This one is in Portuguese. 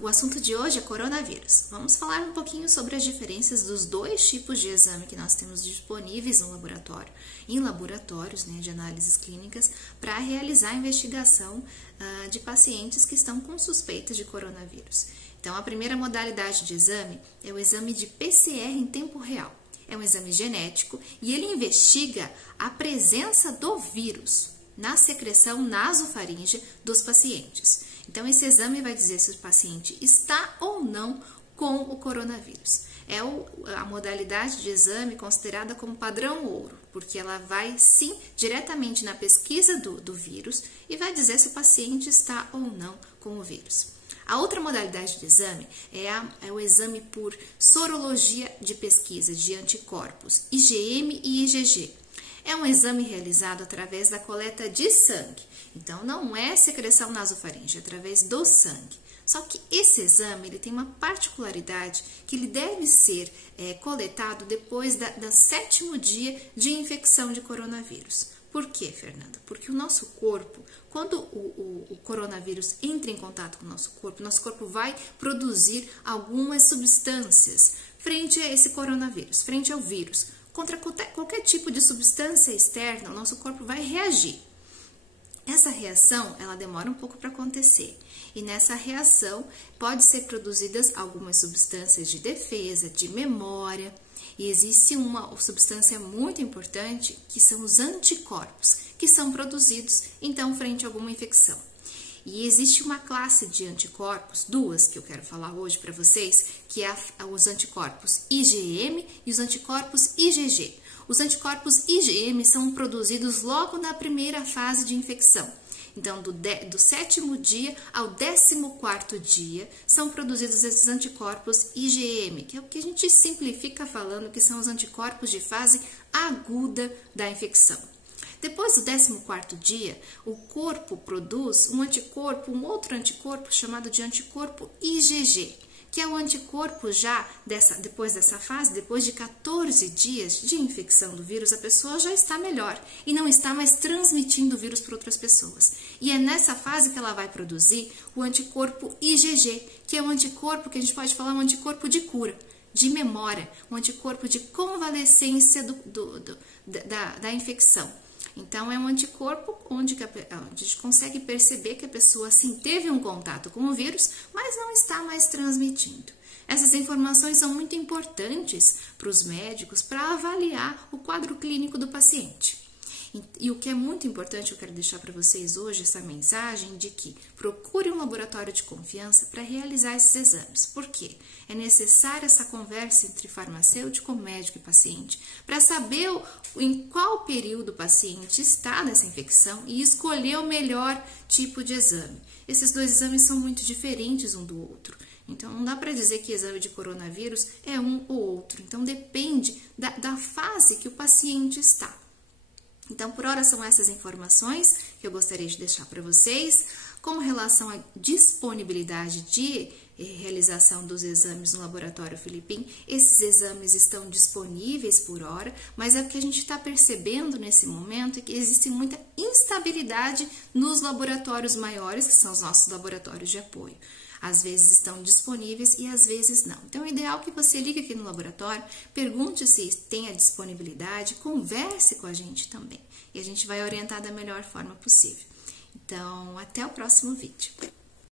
o assunto de hoje é coronavírus. Vamos falar um pouquinho sobre as diferenças dos dois tipos de exame que nós temos disponíveis no laboratório, em laboratórios, né, de análises clínicas, para realizar a investigação de pacientes que estão com suspeitas de coronavírus. Então, a primeira modalidade de exame é o exame de PCR em tempo real. É um exame genético e ele investiga a presença do vírus na secreção nasofaríngea dos pacientes. Então, esse exame vai dizer se o paciente está ou não com o coronavírus. É a modalidade de exame considerada como padrão ouro, porque ela vai, sim, diretamente na pesquisa do vírus e vai dizer se o paciente está ou não com o vírus. A outra modalidade de exame é o exame por sorologia de pesquisa de anticorpos, IgM e IgG. É um exame realizado através da coleta de sangue. Então, não é secreção nasofaríngea, é através do sangue. Só que esse exame ele tem uma particularidade que ele deve ser coletado depois do 7º dia de infecção de coronavírus. Por quê, Fernanda? Porque o nosso corpo, quando o coronavírus entra em contato com o nosso corpo vai produzir algumas substâncias frente a esse coronavírus, frente ao vírus. Contra qualquer tipo de substância externa, o nosso corpo vai reagir. Essa reação, ela demora um pouco para acontecer. E nessa reação, pode ser produzidas algumas substâncias de defesa, de memória. E existe uma substância muito importante, que são os anticorpos, que são produzidos, então, frente a alguma infecção. E existe uma classe de anticorpos, duas que eu quero falar hoje para vocês, que é os anticorpos IgM e os anticorpos IgG. Os anticorpos IgM são produzidos logo na primeira fase de infecção. Então, do 7º dia ao 14º dia, são produzidos esses anticorpos IgM, que é o que a gente simplifica falando que são os anticorpos de fase aguda da infecção. Depois do 14º dia, o corpo produz um outro anticorpo chamado de anticorpo IgG, que é o anticorpo já depois dessa fase, depois de 14 dias de infecção do vírus, a pessoa já está melhor e não está mais transmitindo o vírus para outras pessoas. E é nessa fase que ela vai produzir o anticorpo IgG, que é um anticorpo que a gente pode falar um anticorpo de cura, de memória, um anticorpo de convalescência da infecção. Então, é um anticorpo onde a gente consegue perceber que a pessoa, sim, teve um contato com o vírus, mas não está mais transmitindo. Essas informações são muito importantes para os médicos para avaliar o quadro clínico do paciente. E o que é muito importante, eu quero deixar para vocês hoje essa mensagem de que procure um laboratório de confiança para realizar esses exames. Por quê? É necessária essa conversa entre farmacêutico, médico e paciente para saber em qual período o paciente está nessa infecção e escolher o melhor tipo de exame. Esses dois exames são muito diferentes um do outro. Então, não dá para dizer que exame de coronavírus é um ou outro. Então, depende da fase que o paciente está. Então, por hora são essas informações que eu gostaria de deixar para vocês. Com relação à disponibilidade de realização dos exames no Laboratório Filipim, esses exames estão disponíveis por hora, mas é o que a gente está percebendo nesse momento é que existe muita instabilidade nos laboratórios maiores, que são os nossos laboratórios de apoio. Às vezes estão disponíveis e às vezes não. Então, é ideal que você ligue aqui no laboratório, pergunte se tem a disponibilidade, converse com a gente também. E a gente vai orientar da melhor forma possível. Então, até o próximo vídeo.